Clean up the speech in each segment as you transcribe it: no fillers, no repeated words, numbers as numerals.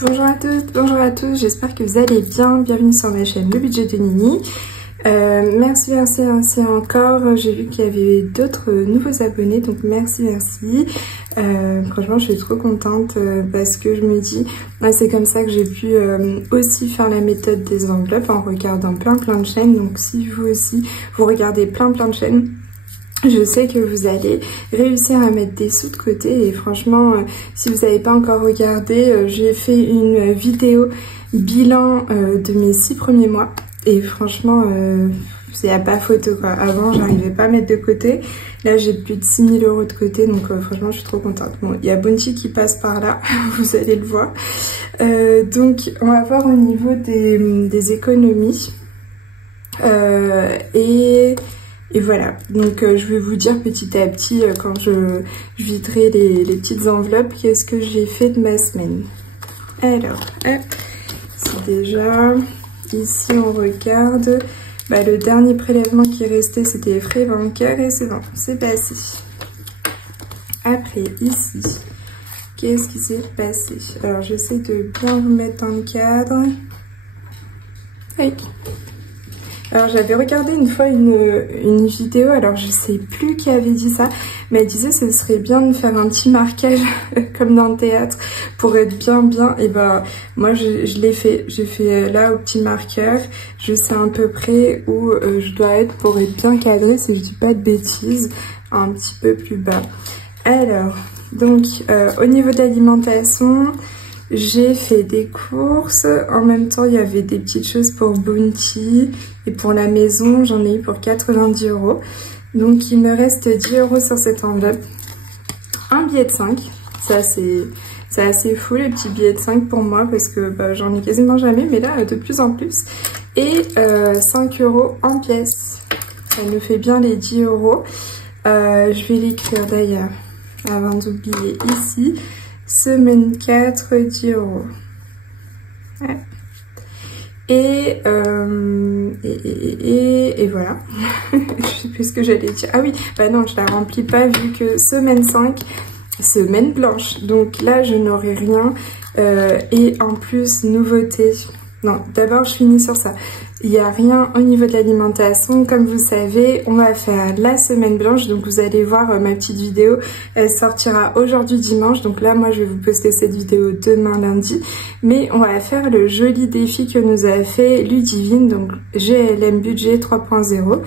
Bonjour à toutes, bonjour à tous, j'espère que vous allez bien. Bienvenue sur ma chaîne Le Budget de Nini. Merci encore. J'ai vu qu'il y avait d'autres nouveaux abonnés, donc merci. Franchement, je suis trop contente parce que je me dis, c'est comme ça que j'ai pu aussi faire la méthode des enveloppes en regardant plein de chaînes. Donc si vous aussi, vous regardez plein de chaînes, je sais que vous allez réussir à mettre des sous de côté. Et franchement, si vous n'avez pas encore regardé, j'ai fait une vidéo bilan de mes 6 premiers mois. Et franchement, il n'y a pas photo quoi. Avant, j'arrivais pas à mettre de côté. Là, j'ai plus de 6 000 € de côté. Donc franchement, je suis trop contente. Bon, il y a Bounty qui passe par là. Vous allez le voir. Donc, on va voir au niveau des économies. Et voilà, donc je vais vous dire petit à petit quand je viderai les petites enveloppes, qu'est-ce que j'ai fait de ma semaine. Alors, c'est déjà, ici on regarde, le dernier prélèvement qui restait c'était les frais bancaires et c'est bon, c'est passé. Après, ici, qu'est-ce qui s'est passé? Alors j'essaie de bien vous mettre dans le cadre. Oui. Alors j'avais regardé une fois une vidéo, alors je sais plus qui avait dit ça, mais elle disait ce serait bien de faire un petit marquage comme dans le théâtre pour être bien, et ben moi je l'ai fait, j'ai fait là au petit marqueur, je sais à peu près où je dois être pour être bien cadré si je dis pas de bêtises, un petit peu plus bas. Alors, donc au niveau de l'alimentation, j'ai fait des courses, en même temps il y avait des petites choses pour Bounty et pour la maison, j'en ai eu pour 90 €. Donc il me reste 10 € sur cette enveloppe. Un billet de 5, ça c'est assez fou les petits billets de 5 pour moi parce que j'en ai quasiment jamais, mais là de plus en plus. Et 5 € en pièces, ça me fait bien les 10 €. Je vais l'écrire d'ailleurs avant d'oublier ici. Semaine 4, 10 €. Ouais. Et voilà. Je sais plus ce que j'allais dire. Ah oui, non, je la remplis pas vu que semaine 5, semaine blanche. Donc là, je n'aurai rien. Et en plus, nouveauté. Non, d'abord, je finis sur ça. Il n'y a rien au niveau de l'alimentation. Comme vous savez, on va faire la semaine blanche. Donc, vous allez voir ma petite vidéo. Elle sortira aujourd'hui dimanche. Donc là, moi, je vais vous poster cette vidéo demain lundi. Mais on va faire le joli défi que nous a fait Ludivine. Donc, GLM Budget 3.0.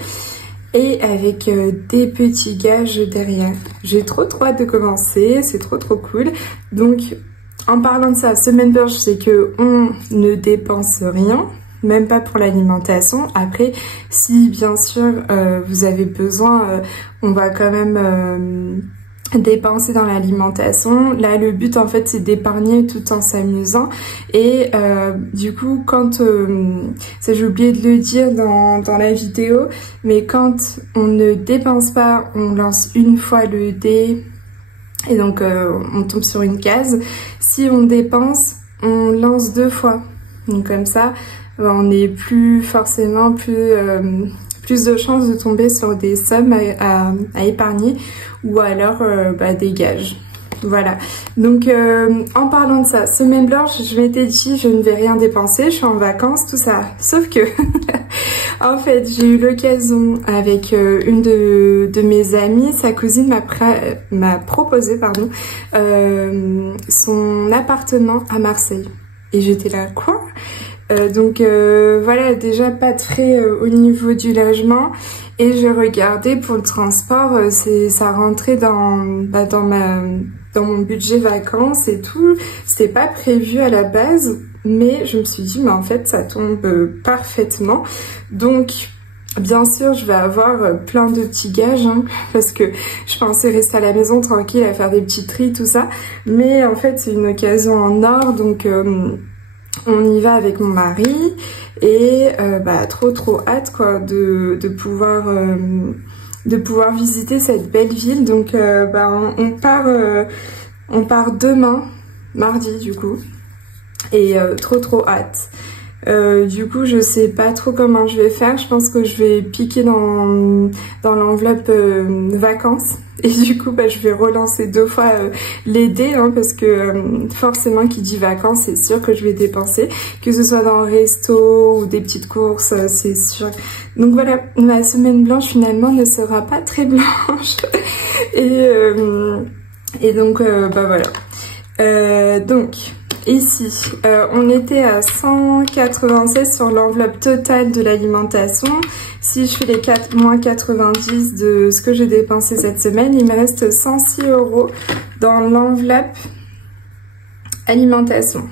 Et avec des petits gages derrière. J'ai trop hâte de commencer. C'est trop cool. Donc, en parlant de ça, semaine blanche, c'est que on ne dépense rien, même pas pour l'alimentation. Après, si bien sûr vous avez besoin, on va quand même dépenser dans l'alimentation. Là, le but en fait, c'est d'épargner tout en s'amusant. Et du coup, quand ça j'ai oublié de le dire dans la vidéo, mais quand on ne dépense pas, on lance une fois le dé. Et donc on tombe sur une case. Si on dépense, on lance 2 fois. Donc comme ça, on n'est plus forcément plus de chances de tomber sur des sommes à épargner ou alors des gages. Voilà, donc en parlant de ça, semaine blanche, je m'étais dit je ne vais rien dépenser, je suis en vacances, tout ça. Sauf que, en fait, j'ai eu l'occasion avec une de mes amies, sa cousine m'a proposé son appartement à Marseille. Et j'étais là, quoi? Donc voilà, déjà pas de frais au niveau du logement. Et je regardais pour le transport, ça rentrait dans mon budget vacances et tout. C'était pas prévu à la base, mais je me suis dit, mais en fait, ça tombe parfaitement. Donc, bien sûr, je vais avoir plein de petits gages, parce que je pensais rester à la maison tranquille à faire des petits tris, tout ça. Mais en fait, c'est une occasion en or, donc on y va avec mon mari. Et trop hâte quoi de pouvoir visiter cette belle ville. Donc on part demain, mardi du coup, et trop hâte. Du coup, je sais pas trop comment je vais faire. Je pense que je vais piquer dans l'enveloppe vacances. Et du coup, bah, je vais relancer 2 fois les dés, hein, parce que forcément, qui dit vacances, c'est sûr que je vais dépenser. Que ce soit dans le resto ou des petites courses, c'est sûr. Donc voilà, ma semaine blanche finalement ne sera pas très blanche. Et donc, bah voilà. Donc... Ici, on était à 196 sur l'enveloppe totale de l'alimentation. Si je fais les moins 90 de ce que j'ai dépensé cette semaine, il me reste 106 € dans l'enveloppe alimentation.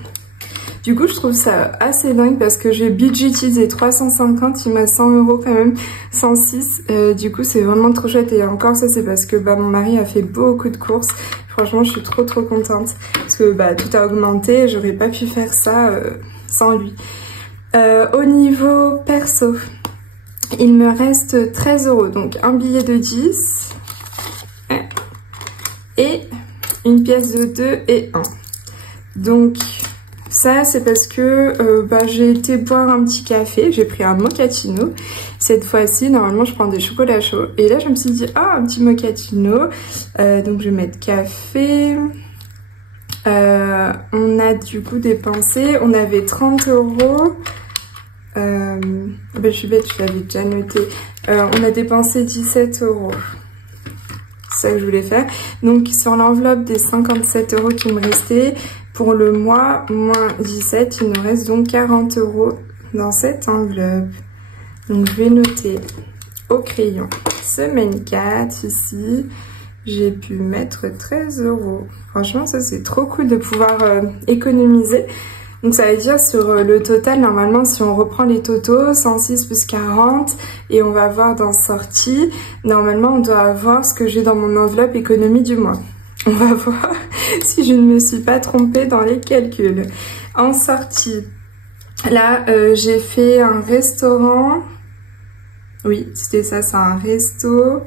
Du coup, je trouve ça assez dingue parce que j'ai budgétisé 350, il m'a 100 € quand même, 106. Du coup, c'est vraiment trop chouette. Et encore, ça, c'est parce que bah, mon mari a fait beaucoup de courses. Franchement, je suis trop contente parce que bah, tout a augmenté. J'aurais pas pu faire ça sans lui. Au niveau perso, il me reste 13 €. Donc, un billet de 10 et une pièce de 2 et 1. Donc... Ça, c'est parce que bah, j'ai été boire un petit café, j'ai pris un mochaccino. Cette fois-ci, normalement, je prends des chocolats chauds. Et là, je me suis dit, ah, un petit mochaccino. Donc, je vais mettre café. On a du coup dépensé, on avait 30 €. Ben, je suis bête, je l'avais déjà noté. On a dépensé 17 €. C'est ça que je voulais faire. Donc, sur l'enveloppe des 57 € qui me restaient, pour le mois, moins 17, il nous reste donc 40 € dans cette enveloppe. Donc, je vais noter au crayon. Semaine 4, ici, j'ai pu mettre 13 €. Franchement, ça, c'est trop cool de pouvoir économiser. Donc, ça veut dire sur le total, normalement, si on reprend les totaux, 106 plus 40, et on va voir dans sortie, normalement, on doit avoir ce que j'ai dans mon enveloppe économie du mois. On va voir si je ne me suis pas trompée dans les calculs. En sortie, là, j'ai fait un restaurant. Oui, c'était ça, c'est un resto.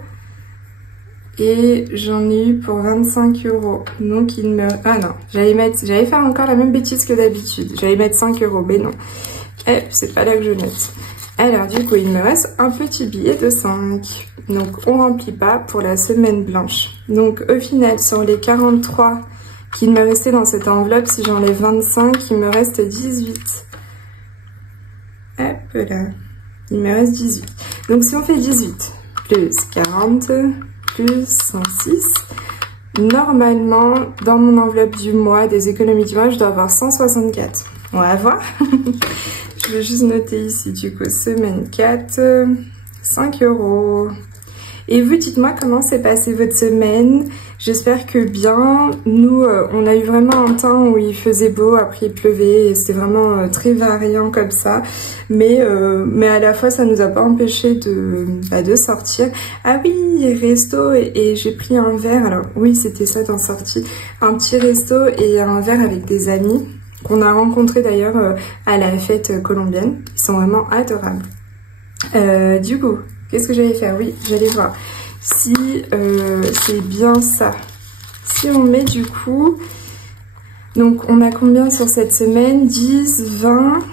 Et j'en ai eu pour 25 €. Donc, il me... Ah non, j'allais faire encore la même bêtise que d'habitude. J'allais mettre 5 €, mais non. Eh, c'est pas là que je note. Alors, du coup, il me reste un petit billet de 5. Donc, on remplit pas pour la semaine blanche. Donc, au final, sur les 43 qu'il me restait dans cette enveloppe, si j'enlève 25, il me reste 18. Hop là. Il me reste 18. Donc, si on fait 18 plus 40 plus 106, normalement, dans mon enveloppe du mois, des économies du mois, je dois avoir 164. On va voir. Je vais juste noter ici, du coup, semaine 4, 5 €. Et vous, dites-moi comment s'est passée votre semaine. J'espère que bien. Nous, on a eu vraiment un temps où il faisait beau, après il pleuvait, et c'était vraiment très variant comme ça. Mais à la fois, ça nous a pas empêché de sortir. Ah oui, resto, et j'ai pris un verre. Alors oui, c'était ça dans sortie. Un petit resto et un verre avec des amis qu'on a rencontrés d'ailleurs à la fête colombienne. Ils sont vraiment adorables. Du coup, qu'est-ce que j'allais faire? Oui, j'allais voir si c'est bien ça. Si on met du coup, donc on a combien sur cette semaine? 10, 20,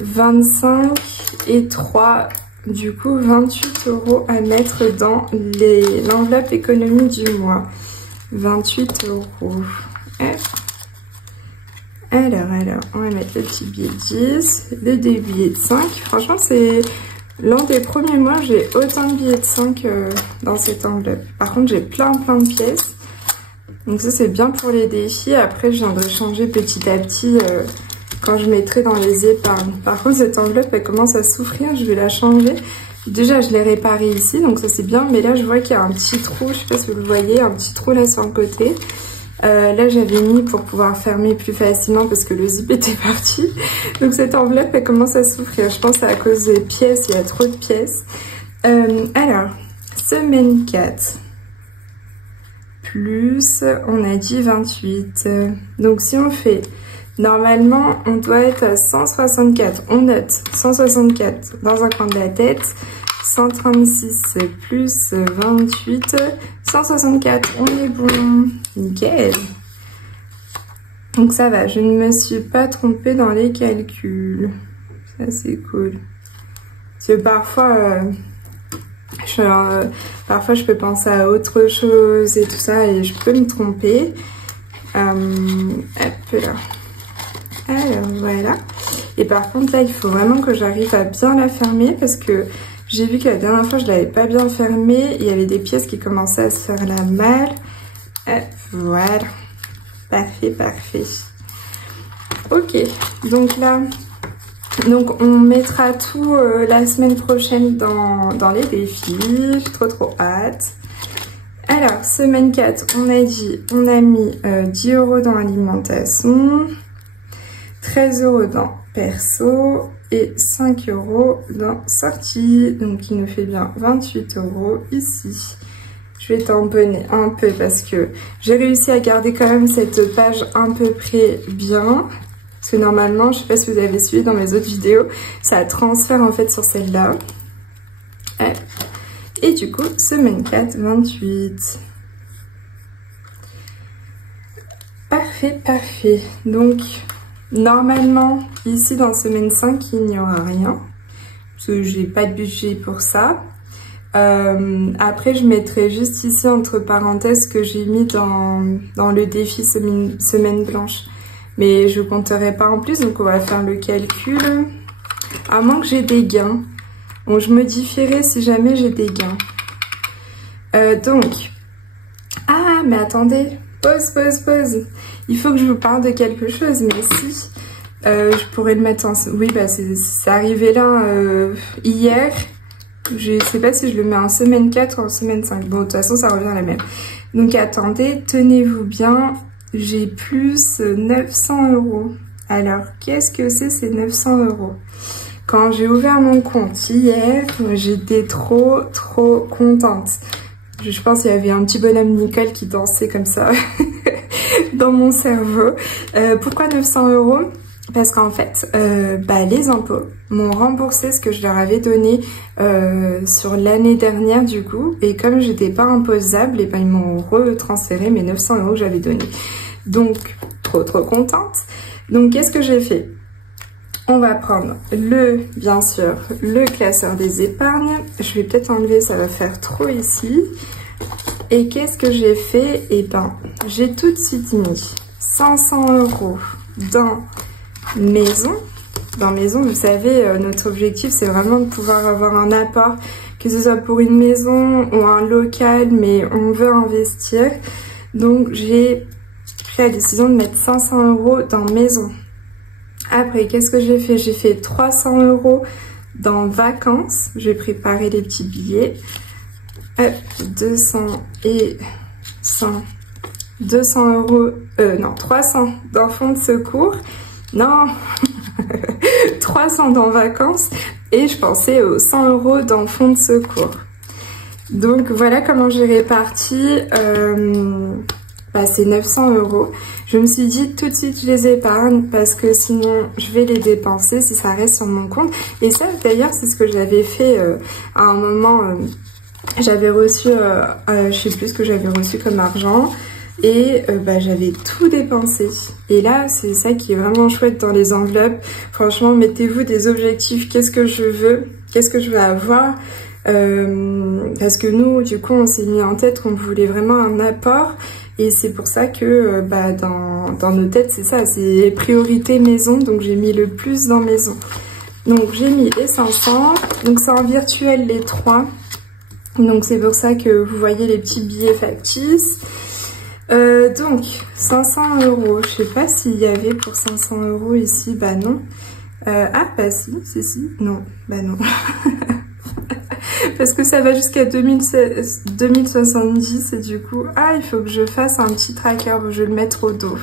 25 et 3. Du coup, 28 € à mettre dans l'enveloppe économie du mois. 28 €. Alors, on va mettre le petit billet de 10, le billet de 5. Franchement, c'est l'un des premiers mois, j'ai autant de billets de 5 dans cette enveloppe. Par contre, j'ai plein de pièces. Donc ça, c'est bien pour les défis. Après, je viendrai changer petit à petit quand je mettrai dans les épargnes. Par contre, cette enveloppe, elle commence à souffrir. Je vais la changer. Déjà, je l'ai réparée ici, donc ça, c'est bien. Mais là, je vois qu'il y a un petit trou. Je sais pas si vous le voyez, un petit trou là sur le côté. Là, j'avais mis pour pouvoir fermer plus facilement parce que le zip était parti. Donc, cette enveloppe, elle commence à souffrir. Je pense que c'est à cause des pièces. Il y a trop de pièces. Alors, semaine 4. Plus, on a dit 28. Donc, si on fait... Normalement, on doit être à 164. On note 164 dans un coin de la tête. 136 plus 28, 164, on est bon, nickel. Donc ça va, je ne me suis pas trompée dans les calculs. Ça c'est cool. Parce que parfois, parfois je peux penser à autre chose et tout ça et je peux me tromper. Hop là. Alors voilà. Et par contre là il faut vraiment que j'arrive à bien la fermer parce que j'ai vu que la dernière fois je l'avais pas bien fermée. Il y avait des pièces qui commençaient à se faire la malle. Voilà. Parfait, parfait. Ok, donc là, donc on mettra tout la semaine prochaine dans les défis. J'ai trop hâte. Alors, semaine 4, on a dit, on a mis 10 € dans alimentation, 13 € dans perso et 5 € dans sortie. Donc, il nous fait bien 28 € ici. Je vais tamponner un peu parce que j'ai réussi à garder quand même cette page à peu près bien. Parce que normalement, je sais pas si vous avez suivi dans mes autres vidéos, ça transfère en fait sur celle-là. Et du coup, semaine 4, 28. Parfait, parfait. Donc, normalement, ici dans semaine 5, il n'y aura rien. Parce que j'ai pas de budget pour ça. Après, je mettrai juste ici entre parenthèses que j'ai mis dans le défi semaine blanche. Mais je compterai pas en plus, donc on va faire le calcul. À moins que j'ai des gains. Donc je modifierai si jamais j'ai des gains. Donc, ah mais attendez, pause. Il faut que je vous parle de quelque chose, mais si, je pourrais le mettre en... Oui, bah c'est arrivé là hier. Je sais pas si je le mets en semaine 4 ou en semaine 5. Bon, de toute façon, ça revient à la même. Donc attendez, tenez-vous bien. J'ai plus 900 €. Alors, qu'est-ce que c'est ces 900 €? Quand j'ai ouvert mon compte hier, j'étais trop contente. Je pense qu'il y avait un petit bonhomme Nicole qui dansait comme ça dans mon cerveau. Pourquoi 900 €? Parce qu'en fait, les impôts m'ont remboursé ce que je leur avais donné sur l'année dernière du coup. Et comme j'étais pas imposable, et ben ils m'ont retransféré mes 900 € que j'avais donné. Donc, trop contente. Donc, qu'est-ce que j'ai fait? On va prendre bien sûr, le classeur des épargnes. Je vais peut-être enlever, ça va faire trop ici. Et qu'est-ce que j'ai fait? Eh ben, j'ai tout de suite mis 500 € dans maison. Dans maison, vous savez, notre objectif, c'est vraiment de pouvoir avoir un apport, que ce soit pour une maison ou un local, mais on veut investir. Donc, j'ai pris la décision de mettre 500 € dans maison. Après, qu'est-ce que j'ai fait? J'ai fait 300 € dans vacances. Je vais préparer les petits billets. Hop, 200 et 100. 200 €, non, 300 dans fonds de secours. Non, 300 dans vacances. Et je pensais aux 100 € dans fonds de secours. Donc, voilà comment j'ai réparti ces 900 €. Je me suis dit tout de suite je les épargne parce que sinon je vais les dépenser si ça reste sur mon compte. Et ça d'ailleurs c'est ce que j'avais fait à un moment. J'avais reçu, je sais plus ce que j'avais reçu comme argent. Et j'avais tout dépensé. Et là, c'est ça qui est vraiment chouette dans les enveloppes. Franchement, mettez-vous des objectifs. Qu'est-ce que je veux? Qu'est-ce que je veux avoir? Parce que nous, du coup, on s'est mis en tête qu'on voulait vraiment un apport. Et c'est pour ça que dans nos têtes, c'est ça, c'est priorité maison. Donc, j'ai mis le plus dans maison. Donc, j'ai mis les 500. Donc, c'est en virtuel les 3. Donc, c'est pour ça que vous voyez les petits billets factices. Donc 500 €, je sais pas s'il y avait pour 500 € ici, bah non. Si, non, bah non. Parce que ça va jusqu'à 2070 et du coup, il faut que je fasse un petit tracker, je vais le mettre au dos.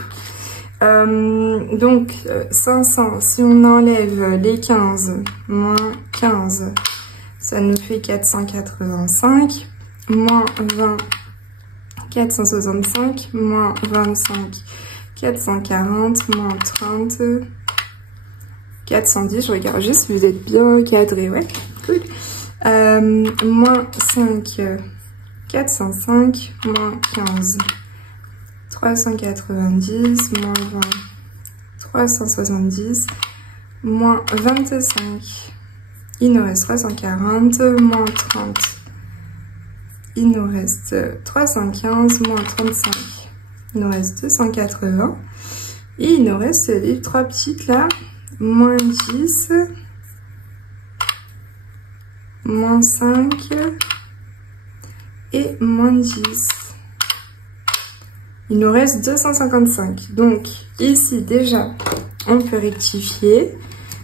Donc 500, si on enlève les 15, moins 15, ça nous fait 485, moins 20, 465, moins 25, 440, moins 30, 410, je regarde juste si vous êtes bien cadré, ouais, cool. Moins 5, 405, moins 15, 390, moins 20, 370, moins 25, il nous reste 340, moins 30, il nous reste 315, moins 35, il nous reste 280, et il nous reste les trois petites là, moins 10, moins 5 et moins 10. Il nous reste 255. Donc ici déjà, on peut rectifier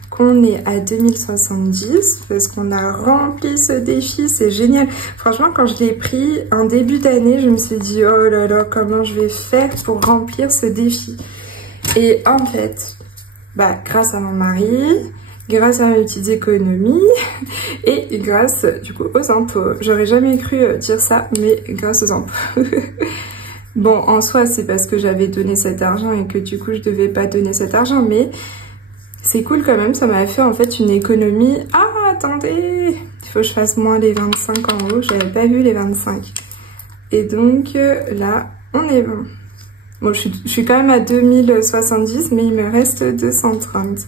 qu'on est à 2070 parce qu'on a rempli ce défi. C'est génial. Franchement, quand je l'ai pris en début d'année, je me suis dit, oh là là, comment je vais faire pour remplir ce défi. Et en fait, bah, grâce à mon mari, grâce à mes petites économies et grâce du coup aux impôts. J'aurais jamais cru dire ça, mais grâce aux impôts. Bon, en soi, c'est parce que j'avais donné cet argent et que du coup, je devais pas donner cet argent, mais c'est cool quand même. Ça m'a fait en fait une économie. Ah, attendez, il faut que je fasse moins les 25 en haut. J'avais pas vu les 25. Et donc là, on est bon. Bon, je suis quand même à 2070, mais il me reste 230.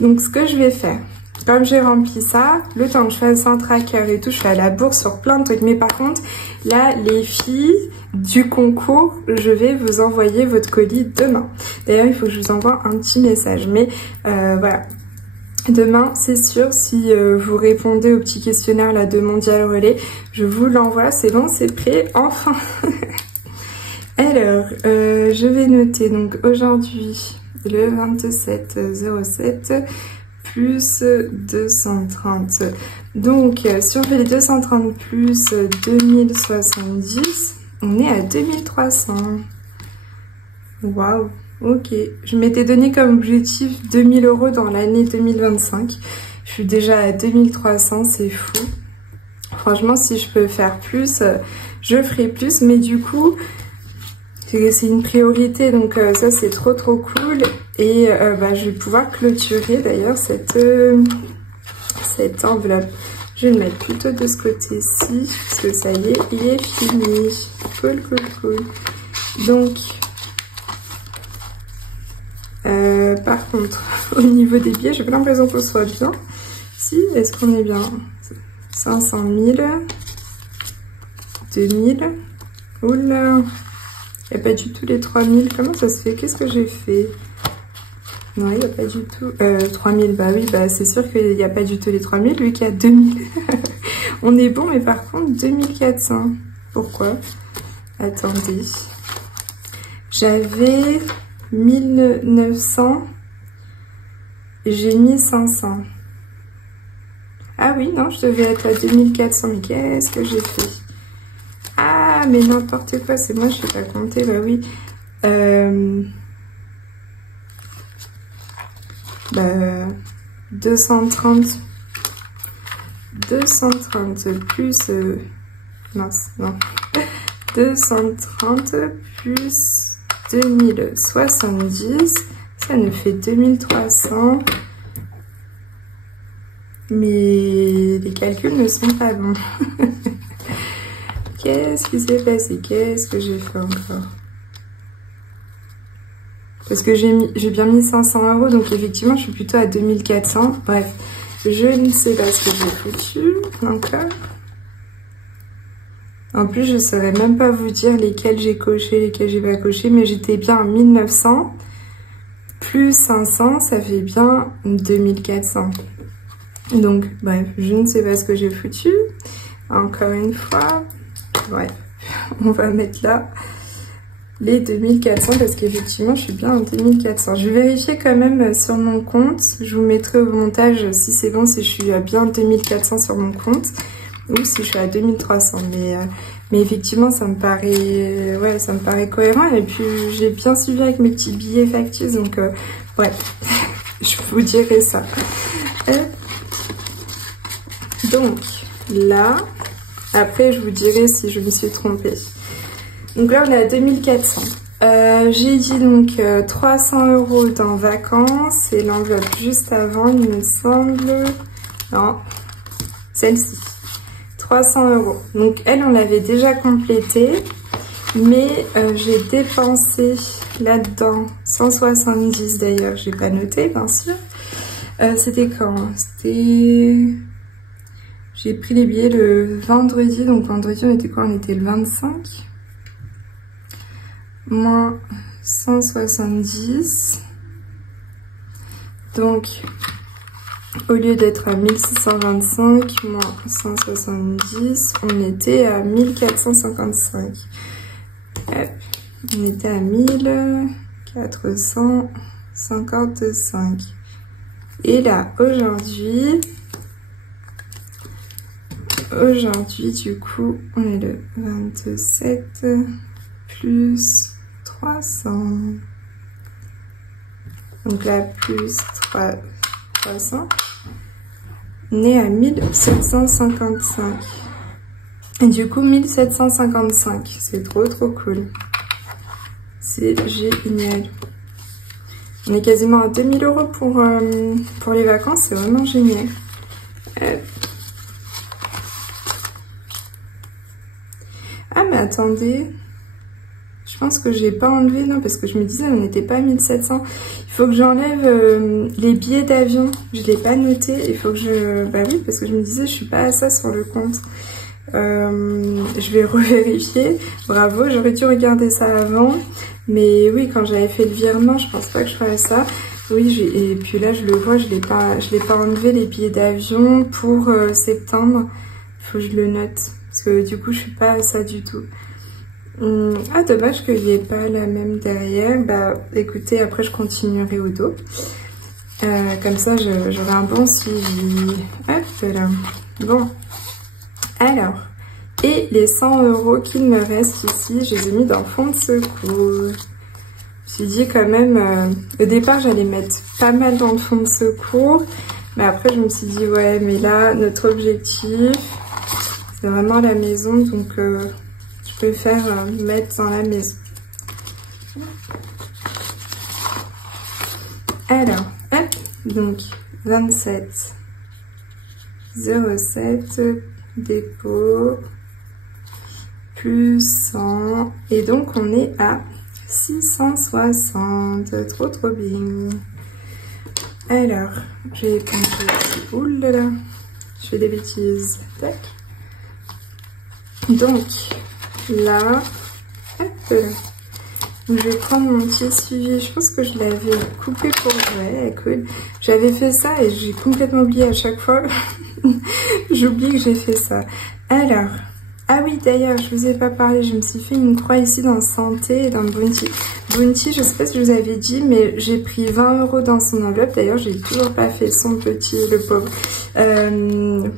Donc, ce que je vais faire, comme j'ai rempli ça, le temps que je fasse un tracker et tout, je fais à la bourse sur plein de trucs. Mais par contre, là, les filles du concours, je vais vous envoyer votre colis demain. D'ailleurs, il faut que je vous envoie un petit message. Mais voilà, demain, c'est sûr, si vous répondez au petit questionnaire là, de Mondial Relais, je vous l'envoie. C'est bon, c'est prêt, enfin. Alors, je vais noter donc aujourd'hui le 27/07 plus 230. Donc, si on fait les 230 plus 2070, on est à 2300. Waouh, ok. Je m'étais donné comme objectif 2000 € dans l'année 2025. Je suis déjà à 2300, c'est fou. Franchement, si je peux faire plus, je ferai plus. Mais du coup, c'est une priorité, donc ça c'est trop cool. Et bah, je vais pouvoir clôturer d'ailleurs cette enveloppe. Je vais le mettre plutôt de ce côté-ci, parce que ça y est, il est fini. Cool. Donc, par contre, au niveau des billets, j'ai pas l'impression qu'on soit bien. Si, est-ce qu'on est bien? 500 000, 2000, oula. Il n'y a pas du tout les 3000. Comment ça se fait? Qu'est-ce que j'ai fait? Non, il n'y a pas du tout... 3000, bah oui, bah c'est sûr qu'il n'y a pas du tout les 3000, lui qui a 2000. On est bon, mais par contre, 2400. Pourquoi? Attendez. J'avais 1900. J'ai mis 500. Ah oui, non, je devais être à 2400. Mais qu'est-ce que j'ai fait? Ah, mais n'importe quoi, c'est moi, je ne sais pas compter, bah oui. 230 plus... mince, non. 230 plus 2070, ça nous fait 2300. Mais les calculs ne sont pas bons. Qu'est-ce qui s'est passé? Qu'est-ce que j'ai fait encore? Parce que j'ai bien mis 500 €, donc effectivement, je suis plutôt à 2400. Bref, je ne sais pas ce que j'ai foutu encore. En plus, je ne saurais même pas vous dire lesquels j'ai coché, lesquels j'ai pas coché, mais j'étais bien à 1900. Plus 500, ça fait bien 2400. Donc, bref, je ne sais pas ce que j'ai foutu. Encore une fois... Bref, on va mettre là les 2400 parce qu'effectivement je suis bien en 2400. Je vais vérifier quand même sur mon compte. Je vous mettrai au montage si c'est bon, si je suis à bien 2400 sur mon compte ou si je suis à 2300. Mais effectivement ça me paraît, ouais, ça me paraît cohérent. Et puis j'ai bien suivi avec mes petits billets factices, donc bref, je vous dirai ça. Donc là. Après, je vous dirai si je me suis trompée. Donc là, on est à 2400. J'ai dit donc 300 € dans vacances. Et l'enveloppe juste avant, il me semble... Non, celle-ci. 300 €. Donc elle, on l'avait déjà complétée. Mais j'ai dépensé là-dedans 170 d'ailleurs, j'ai pas noté bien sûr. C'était quand? C'était... J'ai pris les billets le vendredi, donc vendredi on était quoi? On était le 25. Moins 170. Donc, au lieu d'être à 1625 moins 170, on était à 1455. Hop, on était à 1455. Et là, aujourd'hui, du coup, on est le 27 plus 300. Donc là, plus 300. On est à 1755. Et du coup, 1755. C'est trop cool. C'est génial. On est quasiment à 2000 € pour les vacances. C'est vraiment génial. Ah, mais attendez. Je pense que j'ai pas enlevé, non, parce que je me disais, on n'était pas à 1700. Il faut que j'enlève les billets d'avion. Je l'ai pas noté. Il faut que je... Bah oui, parce que je me disais, je suis pas à ça sur le compte. Je vais revérifier. Bravo, j'aurais dû regarder ça avant. Mais oui, quand j'avais fait le virement, je pense pas que je ferais ça. Oui, et puis là, je le vois, je l'ai pas enlevé les billets d'avion pour septembre. Il faut que je le note. Parce que du coup, je suis pas à ça du tout. Ah, dommage qu'il n'y ait pas la même derrière. Bah, écoutez, après, je continuerai au dos. Comme ça, j'aurai un bon suivi. Hop là. Bon. Alors, et les 100 € qu'il me reste ici, je les ai mis dans le fond de secours. Je me suis dit quand même, au départ, j'allais mettre pas mal dans le fond de secours. Mais après, je me suis dit, ouais, mais là, notre objectif, c'est vraiment la maison, donc... je préfère mettre dans la maison. Alors, hop, donc 27 07 dépôt plus 100 et donc on est à 660. Trop bien. Alors, je vais prendre... Oulala, je fais des bêtises. Tac. Donc là, hop là. Donc, je vais prendre mon petit suivi. Je pense que je l'avais coupé pour vrai. Cool. J'avais fait ça et j'ai complètement oublié à chaque fois. J'oublie que j'ai fait ça. Alors, ah oui, d'ailleurs, je vous ai pas parlé. Je me suis fait une croix ici dans Santé et dans Bounty. Bounty, je sais pas si je vous avais dit, mais j'ai pris 20 € dans son enveloppe. D'ailleurs, j'ai toujours pas fait son petit, le pauvre.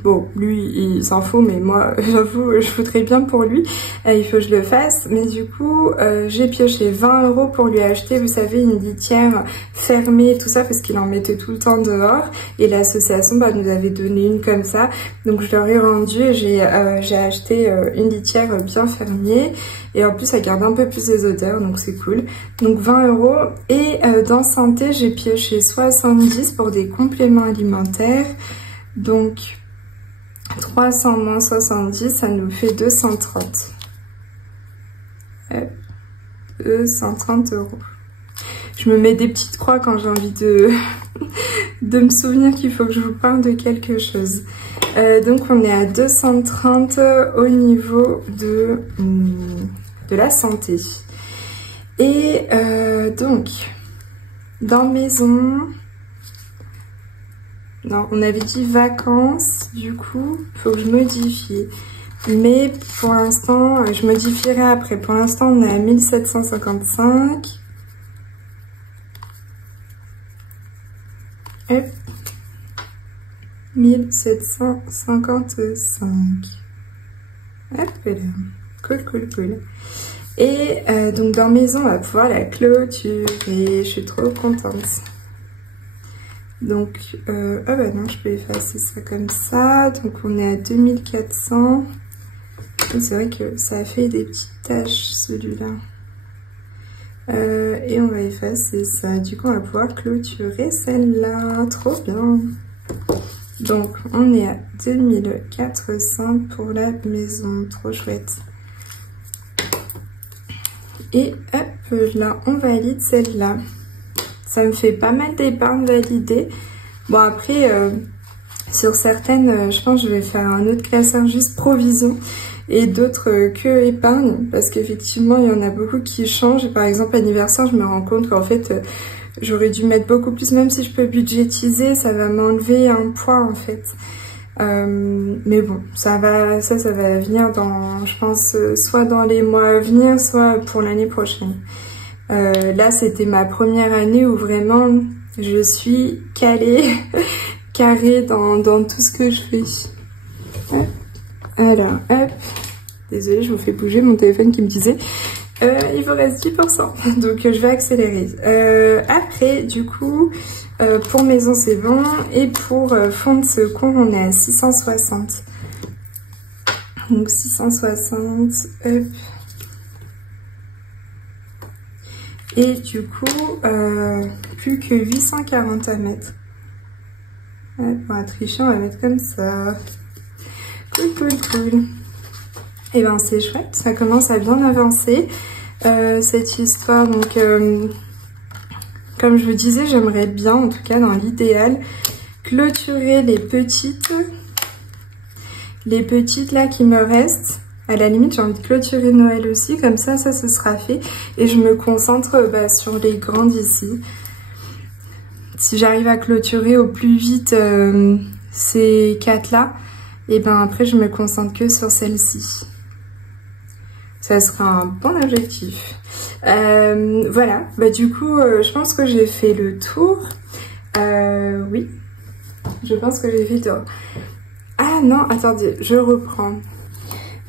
Bon, lui, il s'en fout, mais moi, j'avoue, je voudrais bien pour lui. Il faut que je le fasse. Mais du coup, j'ai pioché 20 € pour lui acheter, vous savez, une litière fermée, tout ça, parce qu'il en mettait tout le temps dehors. Et l'association nous avait donné une comme ça. Donc, je leur ai rendu et j'ai acheté une litière bien fermée. Et en plus, ça garde un peu plus les odeurs, donc c'est cool. Donc 20 €. Et dans Santé, j'ai pioché 70 pour des compléments alimentaires. Donc 300 moins 70, ça nous fait 230. 230 €. Je me mets des petites croix quand j'ai envie de me souvenir qu'il faut que je vous parle de quelque chose. Donc on est à 230 au niveau de la santé. Et donc, dans maison... Non, on avait dit vacances, du coup, il faut que je modifie. Mais pour l'instant, je modifierai après. Pour l'instant, on est à 1755. Hop. 1755. Hop là. Cool. Et donc dans maison, on va pouvoir la clôturer. Je suis trop contente. Donc, ah bah non, je peux effacer ça comme ça. Donc on est à 2400. C'est vrai que ça a fait des petites taches celui-là. Et on va effacer ça. Du coup, on va pouvoir clôturer celle-là. Trop bien. Donc, on est à 2400 pour la maison. Trop chouette. Et hop là, on valide celle-là. Ça me fait pas mal d'épargne validée. Bon après, sur certaines, je pense que je vais faire un autre classeur juste provision et d'autres que épargne. Parce qu'effectivement, il y en a beaucoup qui changent. Par exemple, anniversaire, je me rends compte qu'en fait, j'aurais dû mettre beaucoup plus. Même si je peux budgétiser, ça va m'enlever un poids en fait. Mais bon, ça va venir dans, je pense, soit dans les mois à venir, soit pour l'année prochaine. Là, c'était ma première année où vraiment je suis calée, carrée dans tout ce que je fais. Hop. Alors, hop. Désolée, je vous fais bouger mon téléphone qui me disait il vous reste 10%. Donc, je vais accélérer. Après, du coup, pour maison, c'est bon. Et pour fond de secours, on est à 660. Donc, 660, hop. Et du coup, plus que 840 à mettre. Ouais, pour la tricher, on va mettre comme ça. Cool, cool, cool. Et ben c'est chouette, ça commence à bien avancer, cette histoire. Donc, comme je vous disais, j'aimerais bien, en tout cas dans l'idéal, clôturer les petites là qui me restent. À la limite, j'ai envie de clôturer Noël aussi, comme ça ce sera fait. Et je me concentre sur les grandes ici. Si j'arrive à clôturer au plus vite ces 4 là, et ben après je me concentre que sur celle-ci. Ça sera un bon objectif. Voilà, bah du coup, je pense que j'ai fait le tour. Oui, je pense que j'ai fait le tour. Ah non, attendez, je reprends.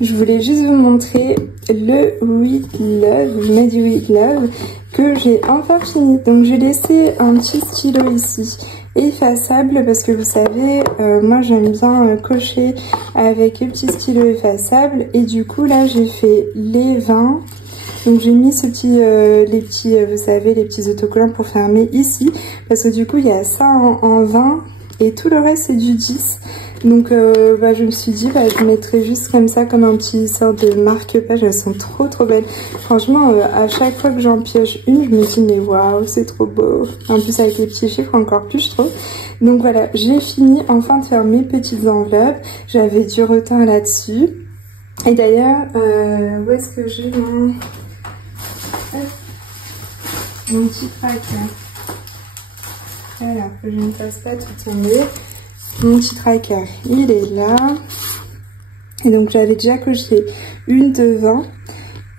Je voulais juste vous montrer le With Love, je mets du With Love, que j'ai enfin fini. Donc j'ai laissé un petit stylo ici, effaçable, parce que vous savez, moi j'aime bien cocher avec le petit stylo effaçable. Et du coup là j'ai fait les 20. Donc j'ai mis ce petit, les petits, vous savez, les petits autocollants pour fermer ici. Parce que du coup il y a ça en 20 et tout le reste c'est du 10. Donc je me suis dit je mettrai juste comme ça, comme un petit sort de marque-page. Elles sont trop trop belles. Franchement, à chaque fois que j'en pioche une, je me dis mais waouh, c'est trop beau. En plus avec les petits chiffres encore plus je trouve. Donc voilà, j'ai fini enfin de faire mes petites enveloppes. J'avais du retard là-dessus. Et d'ailleurs, où est-ce que j'ai mon petit tracker? Alors que je ne fasse pas tout tomber. Mon petit tracker, il est là. Et donc j'avais déjà coché une de 20.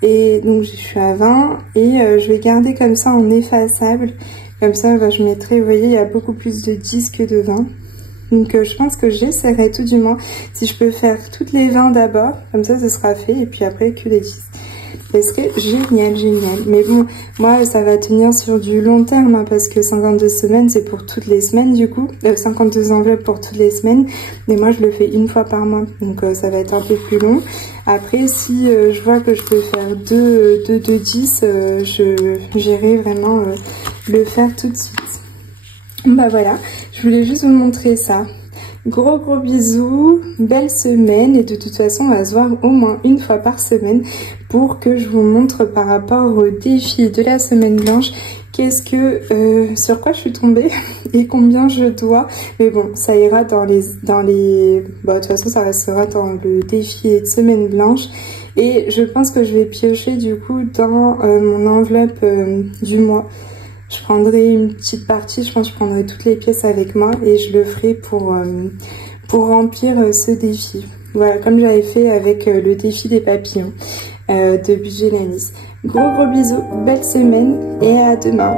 Et donc je suis à 20. Et je vais garder comme ça en effaçable. Comme ça, je mettrai, vous voyez, il y a beaucoup plus de 10 que de 20. Donc je pense que j'essaierai tout du moins, si je peux faire toutes les 20 d'abord. Comme ça, ce sera fait. Et puis après, que les 10. Parce que génial, génial. Mais bon, moi, ça va tenir sur du long terme, hein, parce que 52 semaines, c'est pour toutes les semaines, du coup. 52 enveloppes pour toutes les semaines. Mais moi, je le fais une fois par mois. Donc, ça va être un peu plus long. Après, si je vois que je peux faire 2 de 10, j'irai vraiment le faire tout de suite. Bah voilà, je voulais juste vous montrer ça. Gros gros bisous, belle semaine, et de toute façon on va se voir au moins une fois par semaine pour que je vous montre par rapport au défi de la semaine blanche qu'est-ce que sur quoi je suis tombée et combien je dois. Mais bon, ça ira dans les de toute façon ça restera dans le défi de semaine blanche. Et je pense que je vais piocher du coup dans mon enveloppe du mois. Je prendrai une petite partie, je pense que je prendrai toutes les pièces avec moi et je le ferai pour remplir ce défi. Voilà, comme j'avais fait avec le défi des papillons de Budget Nanis. Gros bisous, belle semaine et à demain.